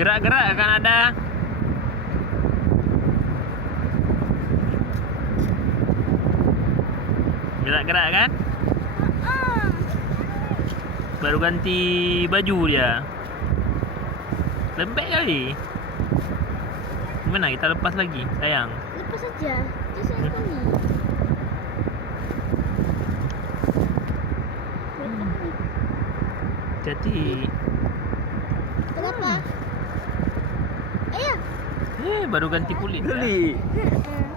Gerak-gerak kan ada. Gerak-gerak kan? Baru ganti baju dia. Lembek kali. Gimana kita lepas lagi, sayang? Lepas saja. Dia sayang kami. Jadi Kenapa? Ayah. baru ganti kulit. Geli.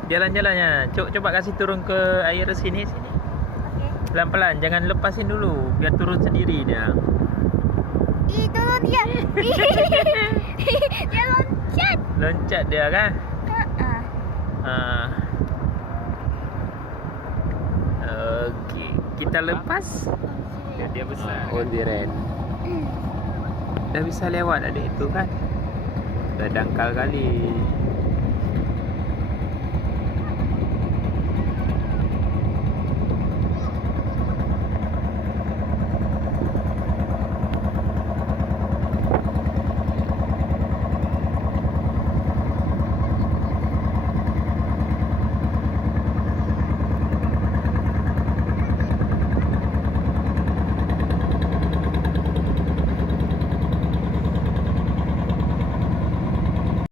Jalan-jalannya. Coba kasih turun ke air sini. Oke. Pelan-pelan, jangan lepasin dulu biar turun sendiri dia. Ih, tolong dia. Dia loncat. Loncat dia kan? Okey, kita lepas. Dia besar. On the red. Dah bisa lewat adik itu kan? Dah dangkal kali.